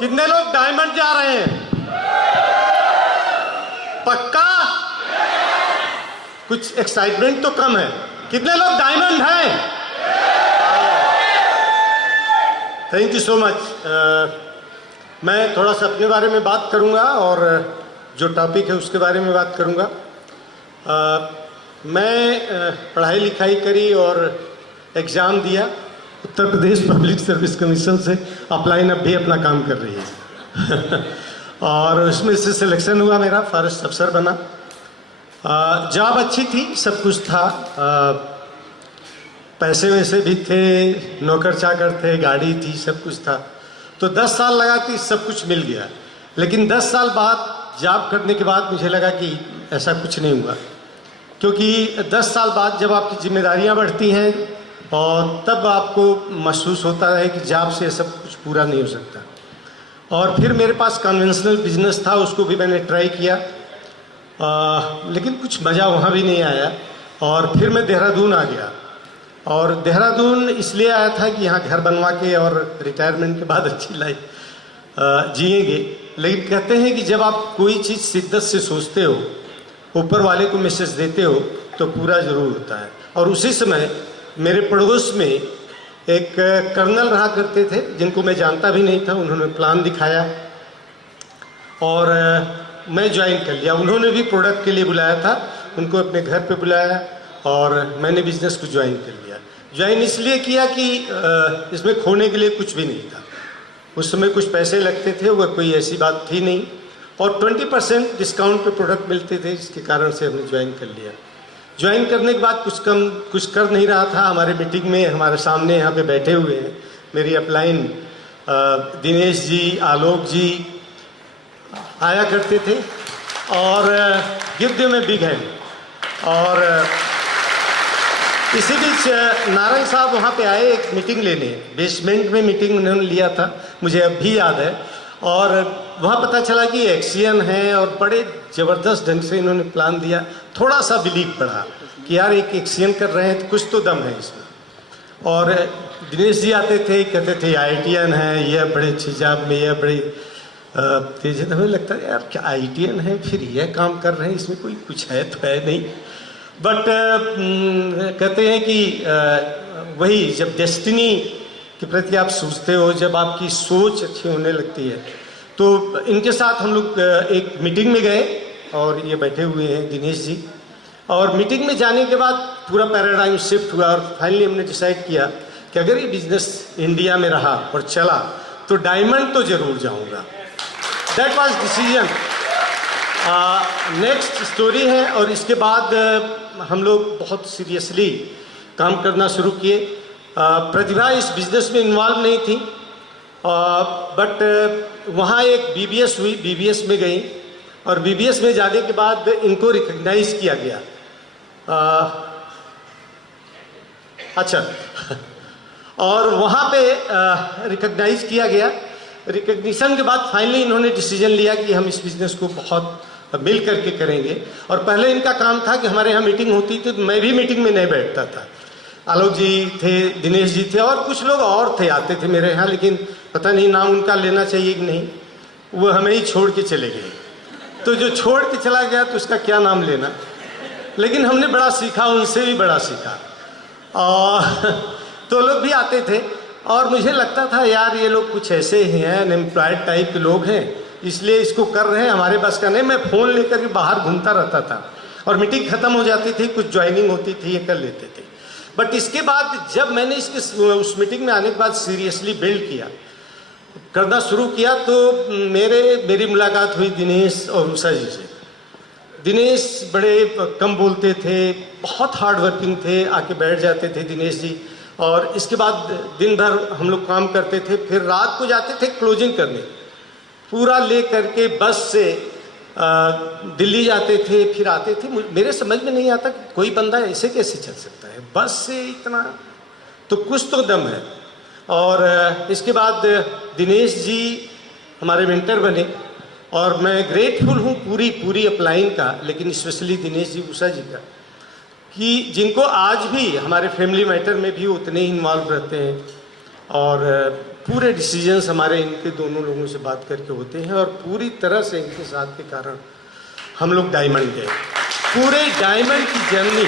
कितने लोग डायमंड जा रहे हैं? पक्का? कुछ एक्साइटमेंट तो कम है। कितने लोग डायमंड हैं? Thank you so much. मैं थोड़ा सा अपने बारे में बात करूंगा और जो टॉपिक है उसके बारे में बात करूंगा। मैं पढ़ाई लिखाई करी और एग्ज़ाम दिया। Uttar Pradesh public service commission से अपलाइन अब भी अपना काम कर रही है और उसमें से सिलेक्शन हुआ, मेरा फॉरेस्ट अफसर बना। जॉब अच्छी थी, सब कुछ था, पैसे वैसे भी थे, नौकर चाकर थे, गाड़ी थी, सब कुछ था। तो 10 साल लगा कि सब कुछ मिल गया। लेकिन 10 साल बाद जॉब करने के बाद मुझे लगा कि ऐसा कुछ नहीं हुआ, क्योंकि 10 साल बाद जब आपकी जिम्मेदारियां बढ़ती हैं और तब आपको महसूस होता है कि जॉब से सब कुछ पूरा नहीं हो सकता। और फिर मेरे पास कन्वेंशनल बिजनेस था, उसको भी मैंने ट्राई किया, लेकिन कुछ मज़ा वहाँ भी नहीं आया। और फिर मैं देहरादून आ गया। और देहरादून इसलिए आया था कि यहाँ घर बनवा के और रिटायरमेंट के बाद अच्छी लाइफ जिएंगे। लेकिन कहते हैं कि जब आप कोई चीज़ शिद्दत से सोचते हो, ऊपर वाले को मैसेज देते हो, तो पूरा ज़रूर होता है। और उसी समय मेरे पड़ोस में एक कर्नल रहा करते थे, जिनको मैं जानता भी नहीं था। उन्होंने प्लान दिखाया और मैं ज्वाइन कर लिया। उन्होंने भी प्रोडक्ट के लिए बुलाया था, उनको अपने घर पे बुलाया और मैंने बिजनेस को ज्वाइन कर लिया। ज्वाइन इसलिए किया कि इसमें खोने के लिए कुछ भी नहीं था। उस समय कुछ पैसे लगते थे, वह कोई ऐसी बात थी नहीं, और 20% डिस्काउंट पे प्रोडक्ट मिलते थे, इसके कारण से हमने ज्वाइन कर लिया। ज्वाइन करने के बाद कुछ कर नहीं रहा था। हमारे मीटिंग में हमारे सामने यहाँ पे बैठे हुए हैं मेरी अपलाइन दिनेश जी, आलोक जी आया करते थे और give them a big hand. और इसी बीच नारंग साहब वहाँ पे आए एक मीटिंग लेने, बेसमेंट में मीटिंग उन्होंने लिया था, मुझे अब भी याद है। और वहाँ पता चला कि एक्सियन है और बड़े ज़बरदस्त ढंग से इन्होंने प्लान दिया। थोड़ा सा बिलीव बढ़ा कि यार एक एक्सियन कर रहे हैं तो कुछ तो दम है इसमें। और दिनेश जी आते थे, कहते थे IITian है, यह बड़े अच्छी जॉब में, यह बड़ी तेज है। हमें लगता है यार क्या IITian है, फिर यह काम कर रहे हैं, इसमें कोई कुछ है तो है नहीं। बट कहते हैं कि वही जब डेस्टिनी के प्रति आप सोचते हो, जब आपकी सोच अच्छी होने लगती है, तो इनके साथ हम लोग एक मीटिंग में गए और ये बैठे हुए हैं दिनेश जी। और मीटिंग में जाने के बाद पूरा पैराडाइम शिफ्ट हुआ और फाइनली हमने डिसाइड किया कि अगर ये बिजनेस इंडिया में रहा और चला तो डायमंड तो जरूर जाऊंगा। That was decision. Next story है। और इसके बाद हम लोग बहुत सीरियसली काम करना शुरू किए। प्रतिभा इस बिजनेस में इन्वॉल्व नहीं थी, बट वहाँ एक BBS हुई, BBS में गई और BBS में जाने के बाद इनको रिकग्नाइज किया गया। अच्छा और वहाँ पे रिकग्नाइज किया गया। रिकग्निशन के बाद फाइनली इन्होंने डिसीजन लिया कि हम इस बिजनेस को बहुत मिल करके करेंगे। और पहले इनका काम था कि हमारे यहाँ मीटिंग होती थी तो मैं भी मीटिंग में नहीं बैठता था। आलोक जी थे, दिनेश जी थे और कुछ लोग और थे, आते थे मेरे यहाँ, लेकिन पता नहीं नाम उनका लेना चाहिए कि नहीं, वो हमें ही छोड़ के चले गए। तो जो छोड़ के चला गया तो उसका क्या नाम लेना। लेकिन हमने बड़ा सीखा, उनसे भी बड़ा सीखा। और तो लोग भी आते थे और मुझे लगता था यार ये लोग कुछ ऐसे ही हैं, अनएम्प्लॉयड टाइप के लोग हैं, इसलिए इसको कर रहे हैं, हमारे बस का नहीं। मैं फ़ोन लेकर के बाहर घूमता रहता था और मीटिंग ख़त्म हो जाती थी, कुछ ज्वाइनिंग होती थी, ये कर लेते थे। बट इसके बाद जब मैंने उस मीटिंग में आने के बाद सीरियसली बिल्ड किया, करना शुरू किया, तो मेरी मुलाकात हुई दिनेश और उषा जी से। दिनेश बड़े कम बोलते थे, बहुत हार्ड वर्किंग थे, आके बैठ जाते थे दिनेश जी। और इसके बाद दिन भर हम लोग काम करते थे, फिर रात को जाते थे क्लोजिंग करने, पूरा ले करके बस से दिल्ली जाते थे, फिर आते थे। मेरे समझ में नहीं आता कि कोई बंदा ऐसे कैसे चल सकता है बस से इतना, तो कुछ तो दम है। और इसके बाद दिनेश जी हमारे मेंटर बने और मैं ग्रेटफुल हूँ पूरी अपलाइन का, लेकिन स्पेशली दिनेश जी, उषा जी का, कि जिनको आज भी हमारे फैमिली मैटर में भी उतने ही इन्वॉल्व रहते हैं और पूरे डिसीजंस हमारे इनके दोनों लोगों से बात करके होते हैं, और पूरी तरह से इनके साथ के कारण हम लोग डायमंड गए। पूरे डायमंड की जर्नी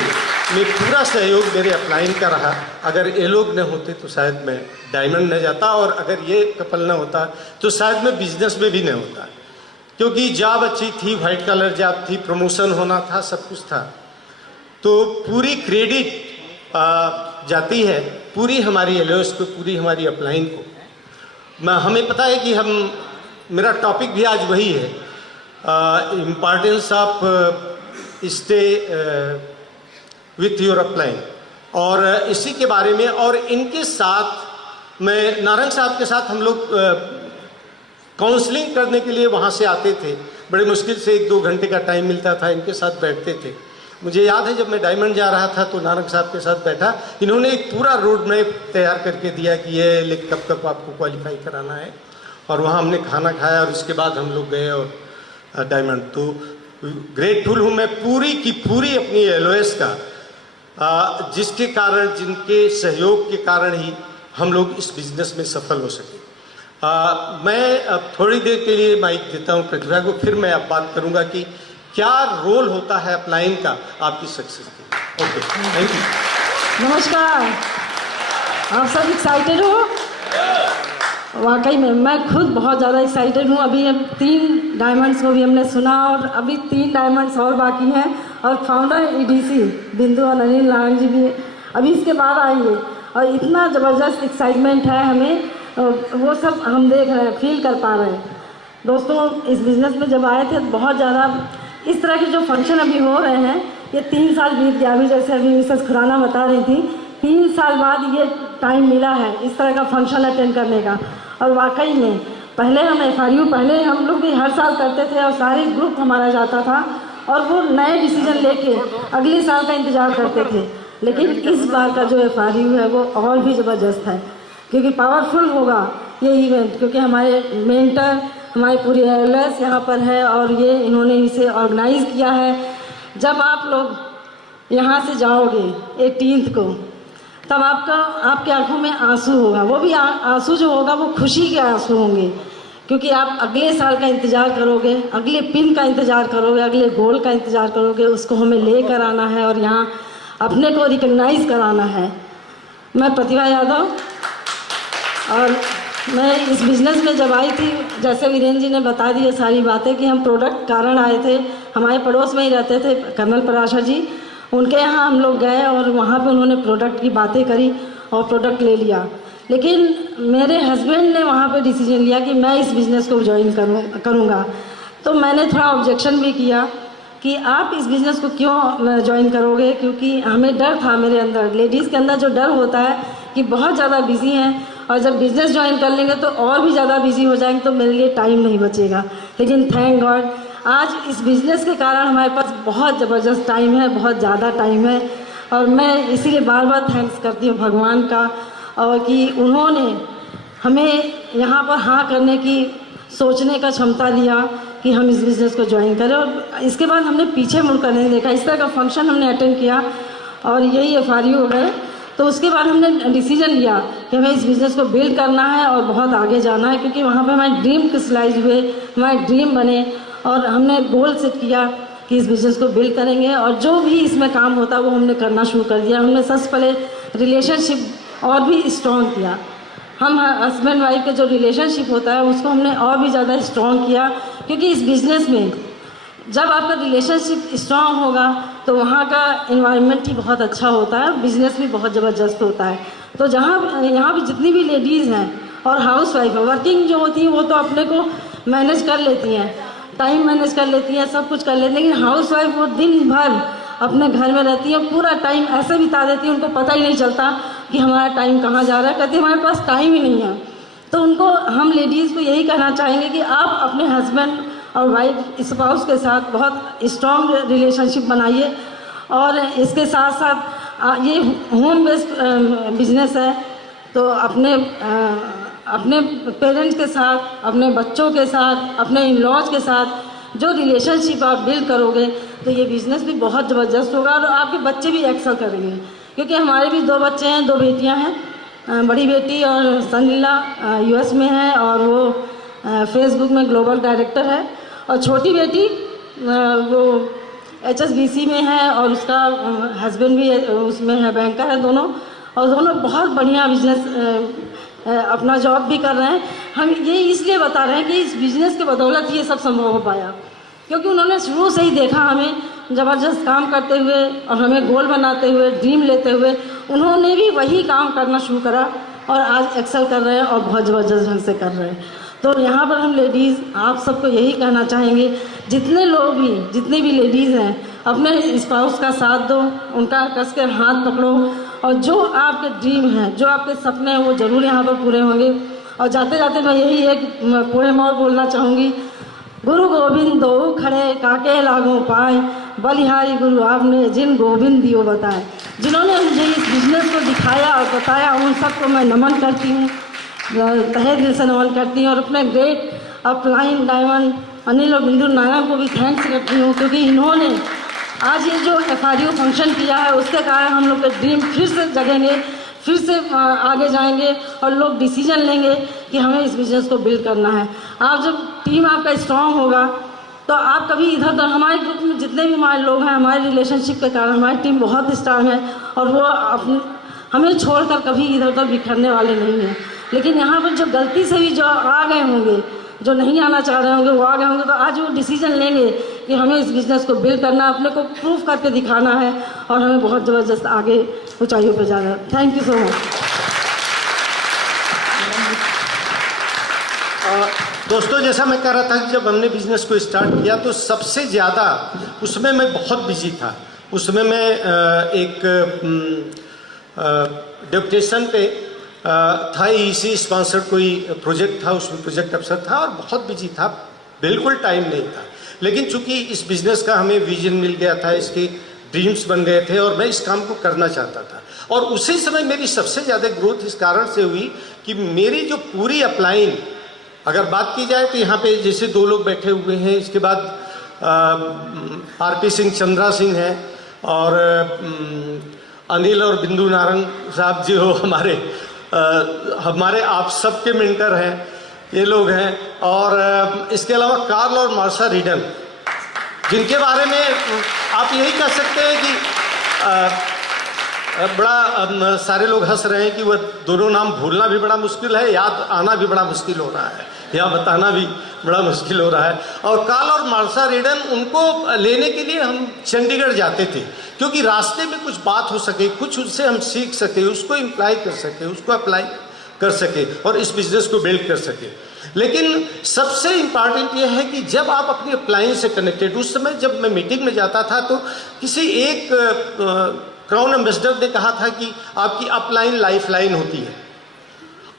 में पूरा सहयोग मेरे अपलाइन का रहा। अगर ये लोग न होते तो शायद मैं डायमंड न जाता, और अगर ये कपल न होता तो शायद मैं बिजनेस में भी न होता, क्योंकि जॉब अच्छी थी, वाइट कलर जॉब थी, प्रमोशन होना था, सब कुछ था। तो पूरी क्रेडिट जाती है पूरी हमारी एलोस को, पूरी हमारी अपलाइन को। हमें पता है कि मेरा टॉपिक भी आज वही है, importance of stay with your upline, और इसी के बारे में। और इनके साथ मैं नारंग साहब के साथ हम लोग काउंसलिंग करने के लिए वहाँ से आते थे। बड़े मुश्किल से 1-2 घंटे का टाइम मिलता था, इनके साथ बैठते थे। मुझे याद है जब मैं डायमंड जा रहा था तो नारंग साहब के साथ बैठा, इन्होंने एक पूरा रोड मैप तैयार करके दिया कि ये कब कब आपको क्वालिफाई कराना है, और वहाँ हमने खाना खाया और उसके बाद हम लोग गए और डायमंड। तो ग्रेटफुल हूँ मैं पूरी की पूरी अपनी एलओएस का, जिसके कारण, जिनके सहयोग के कारण ही हम लोग इस बिजनेस में सफल हो सके। मैं अब थोड़ी देर के लिए माइक देता हूँ प्रतिभा को, फिर मैं अब बात करूँगा कि क्या रोल होता है अपलाइन का आपकी सक्सेस के। Okay, thank you. नमस्कार, आप सब एक्साइटेड हो? वाकई में मैं खुद बहुत ज़्यादा एक्साइटेड हूँ। अभी हम 3 डायमंड्स को भी हमने सुना, और अभी 3 डायमंड्स और बाकी हैं, और फाउंडर ईडीसी बिंदु और अनिल नारायण जी भी अभी इसके बाद आएंगे, और इतना ज़बरदस्त एक्साइटमेंट है हमें, वो सब हम देख रहे हैं, फील कर पा रहे हैं। दोस्तों, इस बिज़नेस में जब आए थे तो बहुत ज़्यादा इस तरह के जो फंक्शन अभी हो रहे हैं, ये 3 साल बीत गया। अभी जैसे अभी मिसेस खुराना बता रही थी, 3 साल बाद ये टाइम मिला है इस तरह का फंक्शन अटेंड करने का। और वाकई में पहले हम FRU पहले हम लोग भी हर साल करते थे, और सारे ग्रुप हमारा जाता था, और वो नए डिसीजन लेके अगले साल का इंतज़ार करते थे। लेकिन इस बार का जो FRU है वो और भी ज़बरदस्त है, क्योंकि पावरफुल होगा ये इवेंट, क्योंकि हमारे मेंटर, हमारी पूरी एलएस यहाँ पर है, और ये इन्होंने इसे ऑर्गेनाइज़ किया है। जब आप लोग यहाँ से जाओगे 18 को, तब आपके आंखों में आंसू होगा। वो भी आंसू जो होगा वो खुशी के आंसू होंगे, क्योंकि आप अगले साल का इंतज़ार करोगे, अगले पिन का इंतज़ार करोगे, अगले गोल का इंतज़ार करोगे। उसको हमें लेकर आना है और यहाँ अपने को रिकग्नाइज़ कराना है। मैं प्रतिभा यादव, और मैं इस बिज़नेस में जब आई थी, जैसे वीरेंद्र जी ने बता दी सारी बातें, कि हम प्रोडक्ट कारण आए थे। हमारे पड़ोस में ही रहते थे कर्नल पराशर जी, उनके यहाँ हम लोग गए, और वहाँ पे उन्होंने प्रोडक्ट की बातें करी और प्रोडक्ट ले लिया। लेकिन मेरे हस्बैंड ने वहाँ पे डिसीजन लिया कि मैं इस बिज़नेस को ज्वाइन करूँगा। तो मैंने थोड़ा ऑब्जेक्शन भी किया कि आप इस बिज़नेस को क्यों ज्वाइन करोगे, क्योंकि हमें डर था मेरे अंदर, लेडीज़ के अंदर जो डर होता है कि बहुत ज़्यादा बिजी हैं, और जब बिज़नेस ज्वाइन कर लेंगे तो और भी ज़्यादा बिजी हो जाएंगे, तो मेरे लिए टाइम नहीं बचेगा। लेकिन थैंक गॉड, आज इस बिज़नेस के कारण हमारे पास बहुत ज़बरदस्त टाइम है, बहुत ज़्यादा टाइम है। और मैं इसीलिए बार बार थैंक्स करती हूँ भगवान का, और कि उन्होंने हमें यहाँ पर हाँ करने की, सोचने का क्षमता दिया कि हम इस बिज़नेस को ज्वाइन करें। और इसके बाद हमने पीछे मुड़कर नहीं देखा। इस तरह का फंक्शन हमने अटेंड किया, और यही FRU हो गए। तो उसके बाद हमने डिसीजन लिया कि हमें इस बिज़नेस को बिल्ड करना है और बहुत आगे जाना है, क्योंकि वहाँ पे हमारे ड्रीम क्रिस्टलाइज हुए, हमारे ड्रीम बने, और हमने गोल सेट किया कि इस बिज़नेस को बिल्ड करेंगे। और जो भी इसमें काम होता है वो हमने करना शुरू कर दिया। हमने सबसे पहले रिलेशनशिप और भी स्ट्रॉन्ग किया। हम हस्बैंड वाइफ का जो रिलेशनशिप होता है उसको हमने और भी ज़्यादा स्ट्रॉन्ग किया, क्योंकि इस बिज़नेस में जब आपका रिलेशनशिप स्ट्रांग होगा तो वहाँ का इन्वायरमेंट ही बहुत अच्छा होता है, बिज़नेस भी बहुत ज़बरदस्त होता है। तो यहाँ भी जितनी भी लेडीज़ हैं और हाउस वाइफ है, वर्किंग जो होती हैं वो तो अपने को मैनेज कर लेती हैं, टाइम मैनेज कर लेती हैं, सब कुछ कर लेती हैं। लेकिन हाउस वाइफ वो दिन भर अपने घर में रहती है, पूरा टाइम ऐसे बिता देती है, उनको पता ही नहीं चलता कि हमारा टाइम कहाँ जा रहा है, कहती हमारे पास टाइम ही नहीं है। तो उनको, हम लेडीज़ को यही कहना चाहेंगे कि आप अपने हस्बैंड और वाइफ स्पाउस के साथ बहुत स्ट्रॉन्ग रिलेशनशिप बनाइए। और इसके साथ साथ ये होम बेस्ड बिजनेस है, तो अपने पेरेंट्स के साथ, अपने बच्चों के साथ, अपने इन लॉज के साथ जो रिलेशनशिप आप बिल्ड करोगे तो ये बिज़नेस भी बहुत ज़बरदस्त होगा और आपके बच्चे भी एक्सेल करेंगे। क्योंकि हमारे भी 2 बच्चे हैं, 2 बेटियां हैं, बड़ी बेटी और सनीला यूएस में है और वो फेसबुक में ग्लोबल डायरेक्टर है, और छोटी बेटी वो HSBC में है और उसका हस्बैंड भी उसमें है, बैंकर है दोनों, और दोनों बहुत बढ़िया बिजनेस अपना जॉब भी कर रहे हैं। हम ये इसलिए बता रहे हैं कि इस बिजनेस के बदौलत ये सब संभव हो पाया, क्योंकि उन्होंने शुरू से ही देखा हमें ज़बरदस्त काम करते हुए और हमें गोल बनाते हुए, ड्रीम लेते हुए, उन्होंने भी वही काम करना शुरू करा और आज एक्सेल कर रहे हैं और बहुत ज़बरदस्त ढंग से कर रहे हैं। तो यहाँ पर हम लेडीज़ आप सबको यही कहना चाहेंगे, जितने भी लेडीज़ हैं, अपने स्पाउस का साथ दो, उनका कस के हाथ पकड़ो, और जो आपके ड्रीम हैं, जो आपके सपने हैं, वो ज़रूर यहाँ पर पूरे होंगे। और जाते जाते मैं यही एक पोएम और बोलना चाहूँगी। गुरु गोविंद दो खड़े काके लागो पाए, बलिहारी गुरु आपने जिन गोविंद दियो बताए। जिन्होंने मुझे इस बिजनेस को दिखाया और बताया, उन सबको मैं नमन करती हूँ, तहे दिल से नमन करती हूँ। और अपने ग्रेट अपलाइन डायमंड अनिल और बिंदु नायक को भी थैंक्स करती हूँ, क्योंकि इन्होंने आज ये जो FRU फंक्शन किया है, उसके कारण हम लोग के ड्रीम फिर से जगेंगे, फिर से आगे जाएंगे और लोग डिसीजन लेंगे कि हमें इस बिज़नेस को बिल्ड करना है। आप जब टीम आपका स्ट्रांग होगा तो आप कभी इधर उधर, हमारे ग्रुप में जितने भी हमारे लोग हैं, हमारे रिलेशनशिप के कारण हमारी टीम बहुत स्ट्रांग है और वो हमें छोड़कर कभी इधर उधर बिखरने वाले नहीं हैं। लेकिन यहाँ पर जो गलती से भी जो आ गए होंगे, जो नहीं आना चाह रहे होंगे, वो आ गए होंगे, तो आज वो डिसीजन लेंगे कि हमें इस बिज़नेस को बिल्ड करना है, अपने को प्रूफ करके दिखाना है और हमें बहुत ज़बरदस्त आगे ऊंचाइयों पे जाना है। Thank you so much. दोस्तों, जैसा मैं कह रहा था कि जब हमने बिजनेस को स्टार्ट किया तो सबसे ज़्यादा उसमें मैं बहुत बिजी था। उसमें मैं एक डेपुटेशन पे था, EC स्पॉन्सर्ड कोई प्रोजेक्ट था, उसमें प्रोजेक्ट अफसर था और बहुत बिजी था, बिल्कुल टाइम नहीं था। लेकिन चूंकि इस बिज़नेस का हमें विजन मिल गया था, इसके ड्रीम्स बन गए थे और मैं इस काम को करना चाहता था। और उसी समय मेरी सबसे ज़्यादा ग्रोथ इस कारण से हुई कि मेरी जो पूरी अपलाइन, अगर बात की जाए तो यहाँ पे जैसे 2 लोग बैठे हुए हैं, इसके बाद RP सिंह, चंद्रा सिंह हैं और अनिल और बिंदु नारंग साहब जी हो हमारे आप सबके मेंटर हैं, ये लोग हैं। और इसके अलावा कार्ल और मार्शा रीडन, जिनके बारे में आप यही कह सकते हैं कि बड़ा सारे लोग हंस रहे हैं कि वह दोनों नाम भूलना भी बड़ा मुश्किल है, याद आना भी बड़ा मुश्किल हो रहा है, या बताना भी बड़ा मुश्किल हो रहा है। और कार्ल और मार्शा रीडन, उनको लेने के लिए हम चंडीगढ़ जाते थे, क्योंकि रास्ते में कुछ बात हो सके, कुछ उससे हम सीख सके, उसको इम्प्लाई कर सके, उसको अप्लाई कर सके और इस बिज़नेस को बिल्ड कर सके। लेकिन सबसे इम्पॉर्टेंट ये है कि जब आप अपनी अपलाइन से कनेक्टेड, उस समय जब मैं मीटिंग में जाता था तो किसी एक क्राउन एम्बेसडर ने कहा था कि आपकी अपलाइन लाइफ लाइन होती है,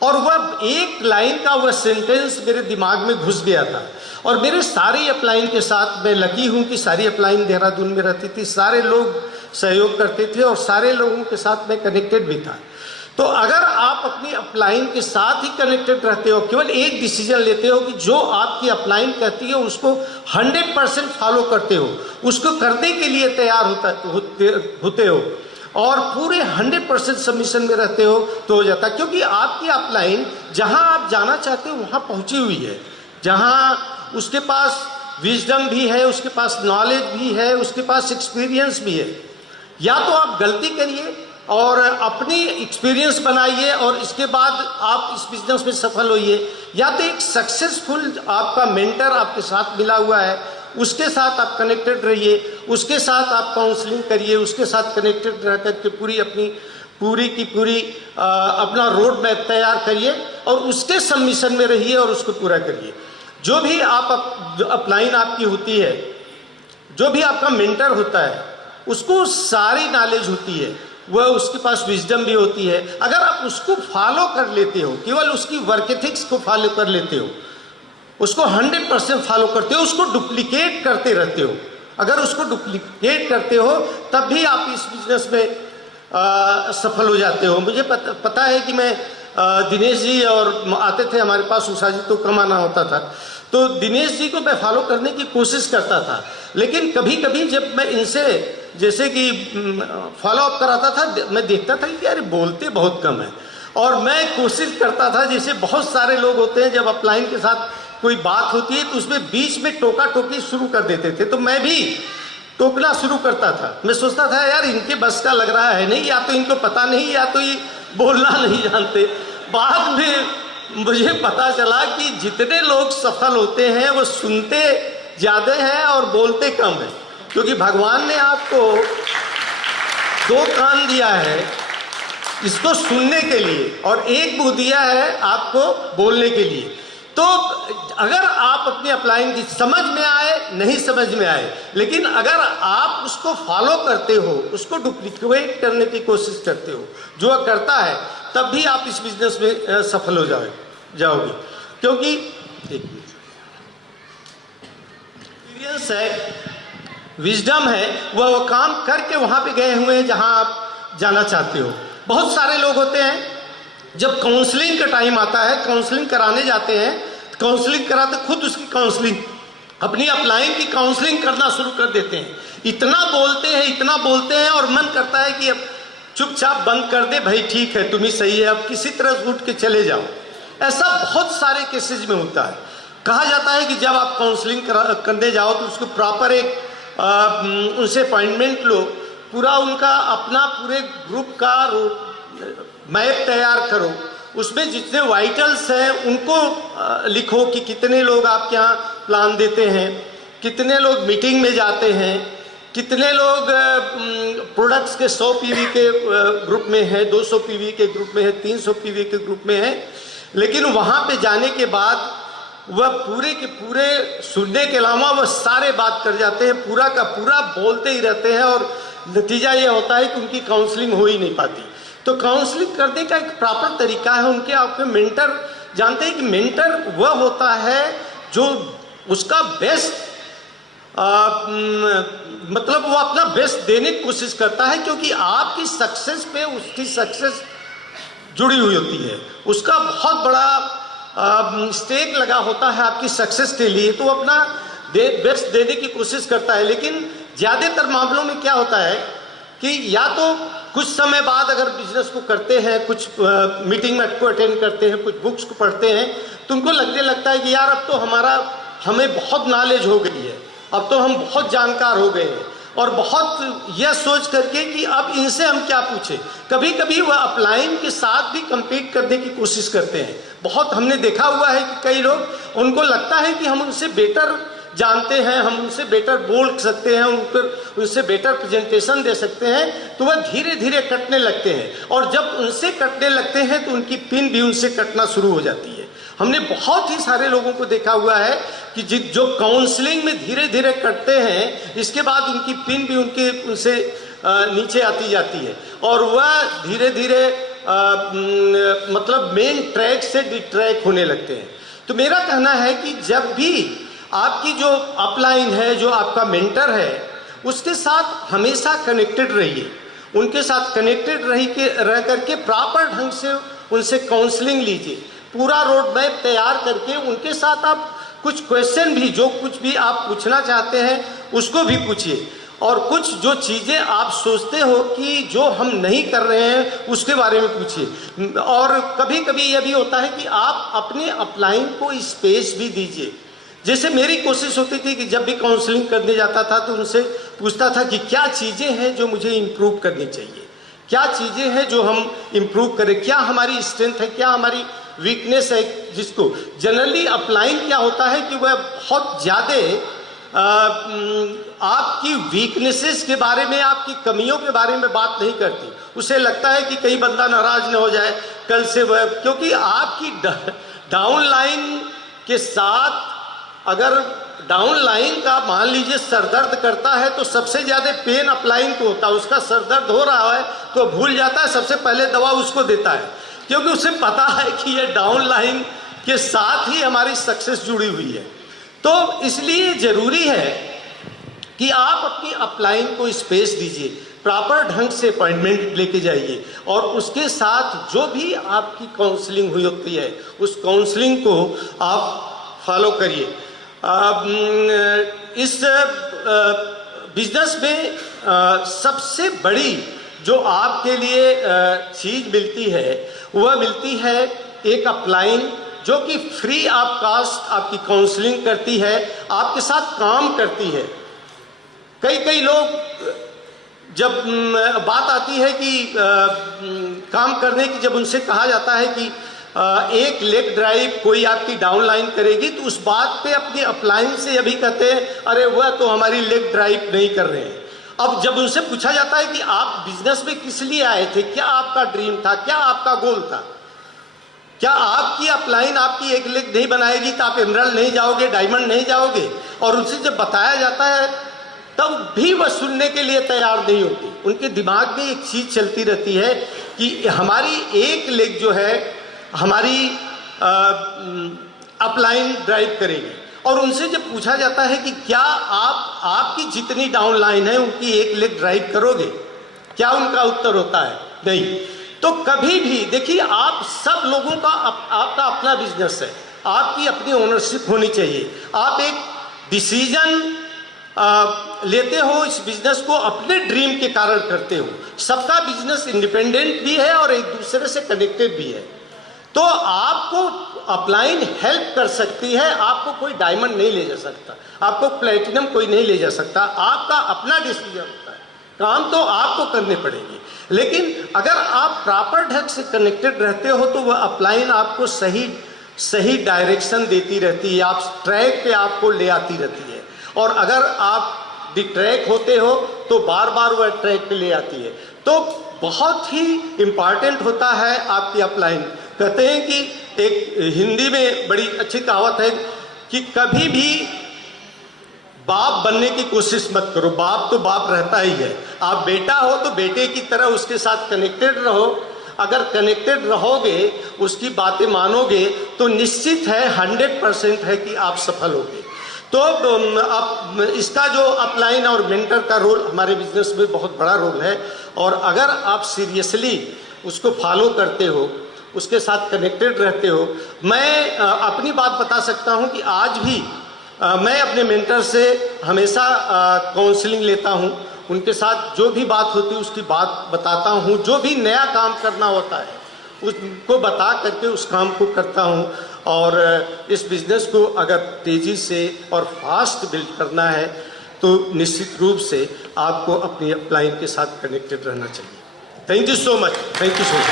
और वह एक लाइन का वह सेंटेंस मेरे दिमाग में घुस गया था। और मेरे सारी अपलाइन के साथ, मैं लकी हूँ कि सारी अपलाइन देहरादून में रहती थी, सारे लोग सहयोग करते थे और सारे लोगों के साथ मैं कनेक्टेड भी था। तो अगर आप अपनी अपलाइन के साथ ही कनेक्टेड रहते हो, केवल एक डिसीजन लेते हो कि जो आपकी अपलाइन कहती है उसको 100% फॉलो करते हो, उसको करने के लिए तैयार होते हो और पूरे 100% सबमिशन में रहते हो, तो हो जाता है। क्योंकि आपकी अपलाइन जहां आप जाना चाहते हो वहां पहुंची हुई है, जहां उसके पास विजडम भी है, उसके पास नॉलेज भी है, उसके पास एक्सपीरियंस भी है। या तो आप गलती करिए और अपनी एक्सपीरियंस बनाइए और इसके बाद आप इस बिजनेस में सफल होइए, या तो एक सक्सेसफुल आपका मेंटर आपके साथ मिला हुआ है, उसके साथ आप कनेक्टेड रहिए, उसके साथ आप काउंसलिंग करिए, उसके साथ कनेक्टेड रह करके पूरी अपना रोड मैप तैयार करिए और उसके सबमिशन में रहिए और उसको पूरा करिए। जो भी आप अपलाइन आपकी होती है, जो भी आपका मेंटर होता है, उसको सारी नॉलेज होती है, वह उसके पास विजडम भी होती है। अगर आप उसको फॉलो कर लेते हो, केवल उसकी वर्क एथिक्स को फॉलो कर लेते हो, उसको 100% फॉलो करते हो, उसको डुप्लीकेट करते रहते हो, अगर उसको डुप्लीकेट करते हो तब भी आप इस बिजनेस में सफल हो जाते हो। मुझे पता है कि मैं दिनेश जी और आते थे हमारे पास, उषा जी तो कम आना होता था, तो दिनेश जी को मैं फॉलो करने की कोशिश करता था। लेकिन कभी कभी जब मैं इनसे जैसे कि फॉलो अप कराता था, मैं देखता था कि यार बोलते बहुत कम है और मैं कोशिश करता था, जैसे बहुत सारे लोग होते हैं जब अपलाइन के साथ कोई बात होती है तो उसमें बीच में टोका टोकी शुरू कर देते थे, तो मैं भी टोकना शुरू करता था। मैं सोचता था यार इनके बस का लग रहा है नहीं, या तो इनको पता नहीं या तो ये बोलना नहीं जानते। बाद में मुझे पता चला कि जितने लोग सफल होते हैं वो सुनते ज़्यादा हैं और बोलते कम हैं, क्योंकि भगवान ने आपको 2 कान दिया है इसको सुनने के लिए और एक मुंह दिया है आपको बोलने के लिए। तो अगर आप अपनी अपलाइन की समझ में आए नहीं समझ में आए, लेकिन अगर आप उसको फॉलो करते हो, उसको डुप्लीकेट करने की कोशिश करते हो, जो करता है, तब भी आप इस बिजनेस में सफल हो जाओगे। क्योंकि एक्सपीरियंस है, विजडम है, वह काम करके वहां पे गए हुए हैं जहां आप जाना चाहते हो। बहुत सारे लोग होते हैं जब काउंसलिंग का टाइम आता है, काउंसलिंग कराने जाते हैं, काउंसलिंग कराते खुद उसकी काउंसलिंग अपनी अपलाइन की काउंसलिंग करना शुरू कर देते हैं। इतना बोलते हैं और मन करता है कि अब चुपचाप बंद कर दे, भाई ठीक है तुम ही सही है, अब किसी तरह उठ के चले जाओ। ऐसा बहुत सारे केसेज में होता है। कहा जाता है कि जब आप काउंसलिंग करने जाओ तो उसको प्रॉपर एक उनसे अपॉइंटमेंट लो, पूरा उनका अपना पूरे ग्रुप का मैप तैयार करो, उसमें जितने वाइटल्स हैं उनको लिखो कि कितने लोग आपके यहाँ प्लान देते हैं, कितने लोग मीटिंग में जाते हैं, कितने लोग प्रोडक्ट्स के 100 पीवी के ग्रुप में है, 200 पीवी के ग्रुप में है, 300 पीवी के ग्रुप में है। लेकिन वहाँ पे जाने के बाद वह पूरे के पूरे सुनने के अलावा वह सारे बात कर जाते हैं, पूरा का पूरा बोलते ही रहते हैं और नतीजा ये होता है कि उनकी काउंसलिंग हो ही नहीं पाती। तो काउंसलिंग करने का एक प्रॉपर तरीका है। उनके आपके मेंटर जानते हैं कि मेंटर वह होता है जो उसका बेस्ट मतलब वो अपना बेस्ट देने की कोशिश करता है, क्योंकि आपकी सक्सेस पे उसकी सक्सेस जुड़ी हुई होती है। उसका बहुत बड़ा स्टेक लगा होता है आपकी सक्सेस के लिए, तो वो अपना बेस्ट देने की कोशिश करता है। लेकिन ज़्यादातर मामलों में क्या होता है कि या तो कुछ समय बाद अगर बिजनेस को करते हैं, कुछ मीटिंग में को अटेंड करते हैं, कुछ बुक्स को पढ़ते हैं, तो उनको लगने लगता है कि यार अब तो हमें बहुत नॉलेज हो गई है, अब तो हम बहुत जानकार हो गए हैं, और बहुत यह सोच करके कि अब इनसे हम क्या पूछे। कभी कभी वह अपलाइन के साथ भी compete करने की कोशिश करते हैं। बहुत हमने देखा हुआ है कि कई लोग, उनको लगता है कि हम उनसे बेटर जानते हैं, हम उनसे बेटर बोल सकते हैं, उनसे बेटर प्रेजेंटेशन दे सकते हैं, तो वह धीरे धीरे कटने लगते हैं। और जब उनसे कटने लगते हैं तो उनकी पिन भी उनसे कटना शुरू हो जाती है। हमने बहुत ही सारे लोगों को देखा हुआ है कि जो काउंसलिंग में धीरे धीरे कटते हैं, इसके बाद उनकी पिन भी उनसे नीचे आती जाती है और वह धीरे धीरे मतलब मेन ट्रैक से डिट्रैक होने लगते हैं। तो मेरा कहना है कि जब भी आपकी जो अपलाइन है, जो आपका मेंटर है, उसके साथ हमेशा कनेक्टेड रहिए। उनके साथ कनेक्टेड रह करके प्रॉपर ढंग से उनसे काउंसलिंग लीजिए, पूरा रोड मैप तैयार करके उनके साथ आप कुछ क्वेश्चन भी, जो कुछ भी आप पूछना चाहते हैं उसको भी पूछिए, और कुछ जो चीज़ें आप सोचते हो कि जो हम नहीं कर रहे हैं उसके बारे में पूछिए। और कभी कभी यह भी होता है कि आप अपने अपलाइन को स्पेस भी दीजिए। जैसे मेरी कोशिश होती थी कि जब भी काउंसलिंग करने जाता था तो उनसे पूछता था कि क्या चीज़ें हैं जो मुझे इम्प्रूव करनी चाहिए, क्या चीज़ें हैं जो हम इम्प्रूव करें, क्या हमारी स्ट्रेंथ है, क्या हमारी वीकनेस है। जिसको जनरली अपलाइन क्या होता है कि वह बहुत ज़्यादा आपकी वीकनेसेस के बारे में, आपकी कमियों के बारे में बात नहीं करती। उसे लगता है कि कहीं बंदा नाराज न हो जाए कल से वह, क्योंकि आपकी डाउन लाइन के साथ, अगर डाउन लाइन का मान लीजिए सरदर्द करता है तो सबसे ज़्यादा पेन अपलाइन को होता है। उसका सरदर्द हो रहा है तो भूल जाता है, सबसे पहले दवा उसको देता है, क्योंकि उसे पता है कि ये डाउन लाइन के साथ ही हमारी सक्सेस जुड़ी हुई है। तो इसलिए ज़रूरी है कि आप अपनी अपलाइन को स्पेस दीजिए, प्रॉपर ढंग से अपॉइंटमेंट लेके जाइए, और उसके साथ जो भी आपकी काउंसलिंग हुई होती है उस काउंसलिंग को आप फॉलो करिए। इस बिजनेस में सबसे बड़ी जो आपके लिए चीज मिलती है वह मिलती है एक अपलाइन जो कि फ्री ऑफ कास्ट आपकी काउंसलिंग करती है, आपके साथ काम करती है। कई लोग जब बात आती है कि काम करने की, जब उनसे कहा जाता है कि एक लेग ड्राइव कोई आपकी डाउनलाइन करेगी, तो उस बात पे अपनी अपलाइन से अभी कहते हैं अरे वह तो हमारी लेग ड्राइव नहीं कर रहे हैं। अब जब उनसे पूछा जाता है कि आप बिजनेस में किस लिए आए थे, क्या आपका ड्रीम था, क्या आपका गोल था, क्या आपकी अपलाइन आपकी एक लेग नहीं बनाएगी तो आप एमरल्ड नहीं जाओगे, डायमंड नहीं जाओगे, और उनसे जब बताया जाता है तब भी वह सुनने के लिए तैयार नहीं होती। उनके दिमाग में एक चीज चलती रहती है कि हमारी एक लेग जो है हमारी अपलाइन ड्राइव करेगी। और उनसे जब पूछा जाता है कि क्या आपकी जितनी डाउन लाइन है उनकी एक लेग ड्राइव करोगे, क्या उनका उत्तर होता है नहीं। तो कभी भी देखिए, आप सब लोगों का आपका अपना बिजनेस है, आपकी अपनी ओनरशिप होनी चाहिए। आप एक डिसीजन लेते हो, इस बिजनेस को अपने ड्रीम के कारण करते हो। सबका बिजनेस इंडिपेंडेंट भी है और एक दूसरे से कनेक्टेड भी है। तो आपको अपलाइन हेल्प कर सकती है, आपको कोई डायमंड नहीं ले जा सकता, आपको प्लेटिनम कोई नहीं ले जा सकता। आपका अपना डिसीजन होता है, काम तो आपको करने पड़ेंगे। लेकिन अगर आप प्रॉपर ढंग से कनेक्टेड रहते हो तो वह अपलाइन आपको सही डायरेक्शन देती रहती है, आप ट्रैक पे आपको ले आती रहती है। और अगर आप डिट्रैक होते हो तो बार बार वह ट्रैक पे ले आती है। तो बहुत ही इंपॉर्टेंट होता है आपकी अपलाइन। कहते हैं कि एक हिंदी में बड़ी अच्छी कहावत है कि कभी भी बाप बनने की कोशिश मत करो, बाप तो बाप रहता ही है। आप बेटा हो तो बेटे की तरह उसके साथ कनेक्टेड रहो। अगर कनेक्टेड रहोगे, उसकी बातें मानोगे तो निश्चित है 100% है कि आप सफल होगे। तो अब इसका जो अपलाइन और मेंटर का रोल हमारे बिजनेस में बहुत बड़ा रोल है। और अगर आप सीरियसली उसको फॉलो करते हो, उसके साथ कनेक्टेड रहते हो, मैं अपनी बात बता सकता हूं कि आज भी मैं अपने मेंटर से हमेशा काउंसलिंग लेता हूं। उनके साथ जो भी बात होती है उसकी बात बताता हूं। जो भी नया काम करना होता है उसको बता करके उस काम को करता हूं। और इस बिजनेस को अगर तेजी से और फास्ट बिल्ड करना है तो निश्चित रूप से आपको अपनी अपलाइन के साथ कनेक्टेड रहना चाहिए। Thank you so much. Thank you so much.